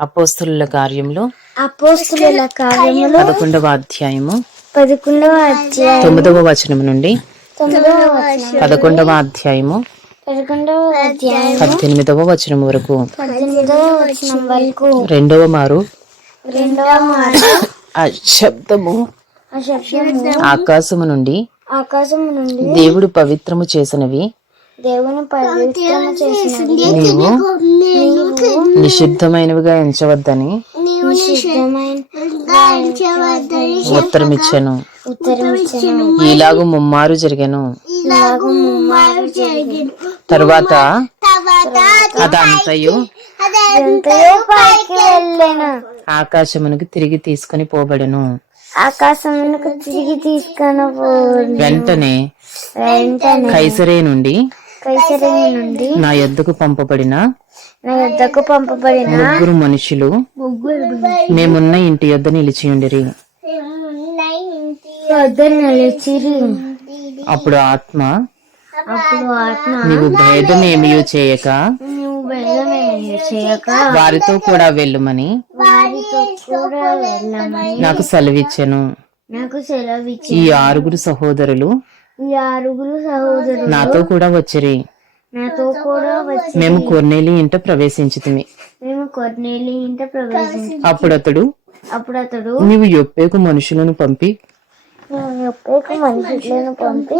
అపోస్తుల కార్యములు అపోస్తుల కార్యములు పదకొండవ అధ్యాయము పదకొండవ అధ్యాయం తొమ్మిదవ వచనము నుండి వచనం పదకొండవ అధ్యాయము పద్దెనిమిదవ వచనం వరకు వచనం రెండవ మారు రెండవ మాట ఆ శబ్దము ఆ శబ్దము ఆకాశము నుండి ఆకాశం నుండి దేవుడు పవిత్రము చేసినవి దేవుని పవిత్రము చేసినది నీవు నీవు నిషిద్ధమైనవిగా ఎంచవద్దని ఉత్తరమిచ్చాను. ముమ్మారు జరిగాను. ఇలాగ ముమ్మారు జరిగింది తరువాత అదంతయు ఆకాశమునకు తిరిగి తీసుకొని పోబడెను. ఆకాశమునకు తిరిగి తీసుకొని వెంటనే వెంటనే కైసరే నుండి నుండి నా యొద్దకు పంపబడిన నా యొద్దకు పంపబడిన ముగ్గురు మనుషులు మేమున్న ఇంటి యొద్ద నిలిచియుండిరి వద్ద నిలిచిరి. అప్పుడు ఆత్మ నీవు భేదమేమియూ చేయక నువ్వు వెళ్ళమేమి చేయక వారితో కూడా వెళ్ళుమని వారితో కూడా వెళ్ళమని నాకు సెలవిచ్చెను. నాకు సెలవిచ్చి ఈ ఆరుగురు సహోదరులు ఈ ఆరుగురు సహోదరులు నాతో కూడా వచ్చిరి. నాతో కూడా వచ్చి మేము కొర్నేలి ఇంట ప్రవేశించితిమి. మేము కొర్నేలి ఇంట ప్రవేశించి అప్పుడు అతడు అప్పుడు అతడు నీవు యొప్పేకు మనుషులను పంపి మనుషులను పంపి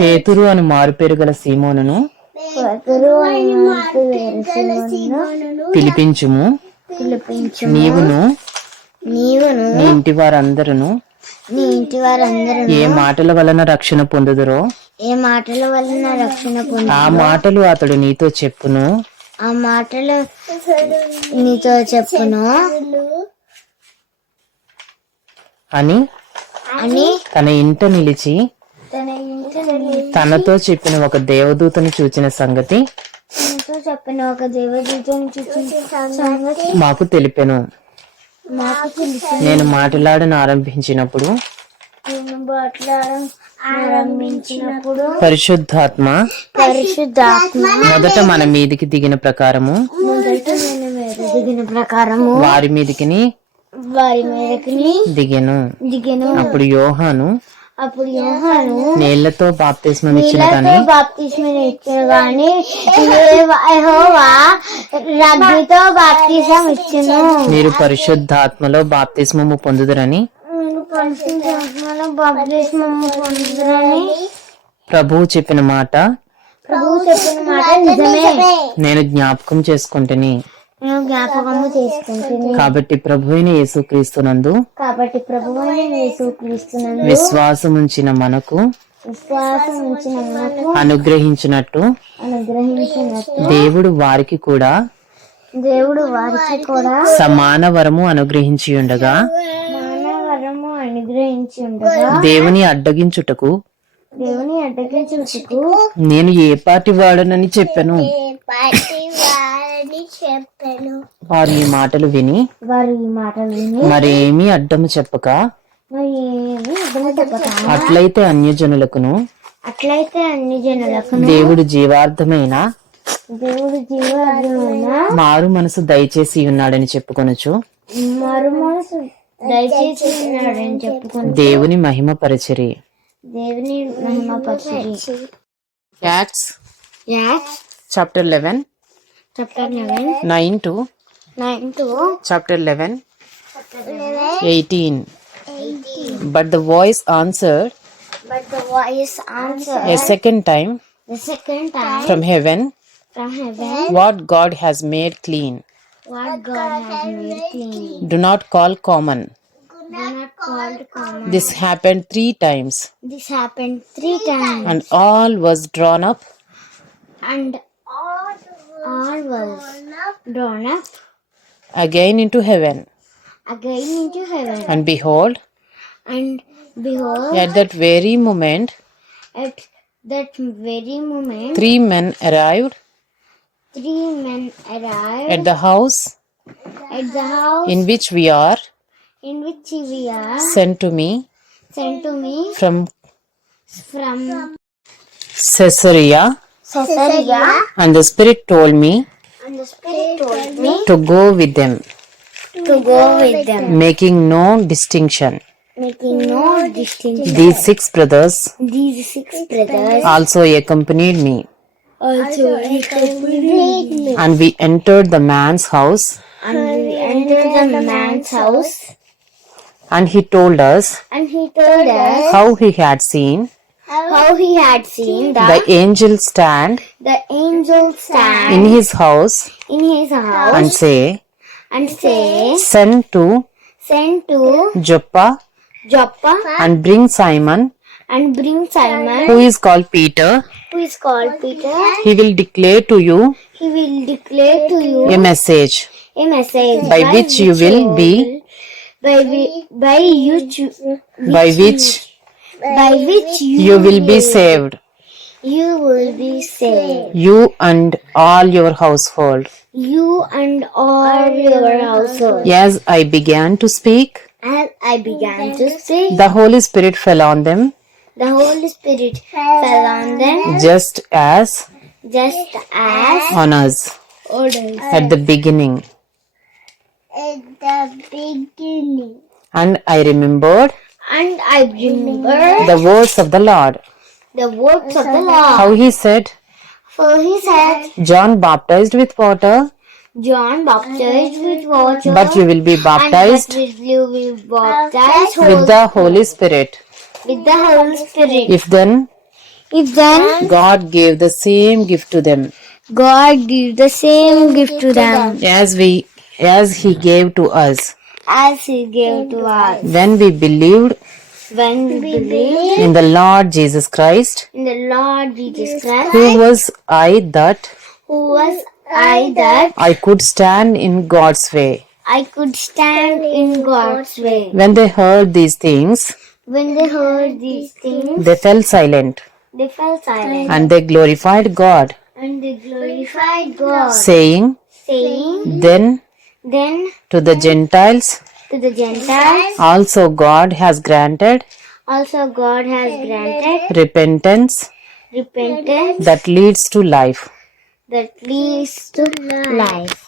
పేతురు అని మారుపేరు గల సీమోనును పతురు పిలిపించుము. పిలిపించు నీవును నీవును నీ ఇంటి వారందరూ నీ ఇంటి వారందరూ ఏ మాటల వలన రక్షణ పొందుదురో? ఏ మాటల వలన రక్షణ పొంది ఆ మాటలు అతడు నీతో చెప్పును. ఆ మాటలు నీతో చెప్పును. అని అని తన ఇంట నిలిచి తన ఇంటి తనతో చెప్పిన ఒక దేవదూతను చూచిన సంగతి నీతో చెప్పిన ఒక దేవదూతను చూసి సంగతి మాకు తెలిపెను. నేను మాట్లాడను ఆరంభించినప్పుడు. ఆరంభించినప్పుడు. పరిశుద్ధాత్మ. పరిశుద్ధాత్మ. మొదట మన మీదికి దిగిన ప్రకారము. మొదట దిగిన ప్రకారము. వారి మీదికిని వారి మీదకి దిగెను. దిగను. అప్పుడు యోహాను అప్పుడు యోహాను నీళ్ళతో బాప్తిస్మం ఇచ్చిన కానీ బాప్తిస్మం ఇచ్చారు కానీ యెహోవా బాప్తిసం ఇచ్చును. మీరు పరిశుద్ధాత్మలో బాప్తిస్మము పొందుదురని? మీరు పరిశుద్ధాత్మలో ప్రభువు చెప్పిన మాట ప్రభువు చెప్పిన మాట నిజమే. నేను జ్ఞాపకం చేసుకుంటుని. జ్ఞాపకము చేసుకుంటుంది కాబట్టి ప్రభు అయిన యేసుక్రీస్తునందు కాబట్టి ప్రభువు యేసుక్రీస్తునందు మనకు విశ్వాసం ఉంచిన మనకు అనుగ్రహించినట్టు అనుగ్రహించినట్టు దేవుడు వారికి కూడా దేవుడు వారికి కూడా సమాన వరము అనుగ్రహించి ఉండగా మానవరము అనుగ్రహించి ఉండగా దేవుని అడ్డగించుటకు దేవుని అడ్డగించుటకు నేను ఏ పాటి వాడనని చెప్పాను? చెప్పాను. వారు ఈ మాటలు విని వారు ఈ మాటలు విని మరేమీ అడ్డము చెప్పక మరి ఏమి అర్థం చెప్పక. అట్లయితే అన్యజనులకును అట్లయితే అన్ని జనులకు దేవుడు జీవార్థమైన దేవుడు జీవార్థమైన మారు మనసు దయచేసి ఉన్నాడని చెప్పుకొనొచ్చు మరు మనసు దయచేసి ఉన్నాడని చెప్పుకుని దేవుని మహిమ పరిచరి దేవుని మహిమపరచరి. Acts Acts chapter eleven. chapter 11 9 to? 9 to? Chapter 11 18 18 but the voice answered but the voice answered a second time the second time from heaven from heaven what god has made clean. what god has made clean. Do not call common. This happened three times. This happened three times. And all was drawn up. And all was drawn up again into heaven. again into heaven And behold, and behold at that very moment, at that very moment three men arrived three men arrived at the house at the house in which we are in which we are sent to me sent to me from from Caesarea. Caesarea And the Spirit told me, and the Spirit told me to go with them, to go with them, making no distinction. making no distinction. These six brothers These six brothers also accompanied me, also accompanied me. and we entered the man's house, And we entered the man's house, and he told us and he told us how he had seen how he had seen the, the angel stand the angel stand in his house in his house and say, and say, Send to Send to Joppa Joppa and bring Simon, and bring Simon, who is called Peter. who is called Peter. He will declare to you He will declare to you a message a message by which you will be, by whi- by which you- by which by which you, you will be saved, you will be saved. you and all your household. You and all your household. As I began to speak, As I began to speak, the Holy Spirit fell on them, the Holy Spirit fell on them just as just as on us at the beginning. at the beginning. And I remembered And I remember the words of the Lord, the words of the Lord. how he said, For he said, John baptized with water, John baptized with water, but you will be baptized and you will be baptized with the Holy Spirit. with the Holy Spirit. If then If then God gave the same gift to them God give the same gift to them as we as he gave to us as He gave to us, when we believed when we believed in the Lord Jesus Christ, in the Lord Jesus Christ, who was I that who was I that I could stand in God's way. I could stand in God's way. When they heard these things, When they heard these things, they fell silent they fell silent and they glorified God, and they glorified God, saying, saying, Then Then to the Gentiles to the Gentiles also God has granted also God has granted repentance repentance that leads to life. that leads to life.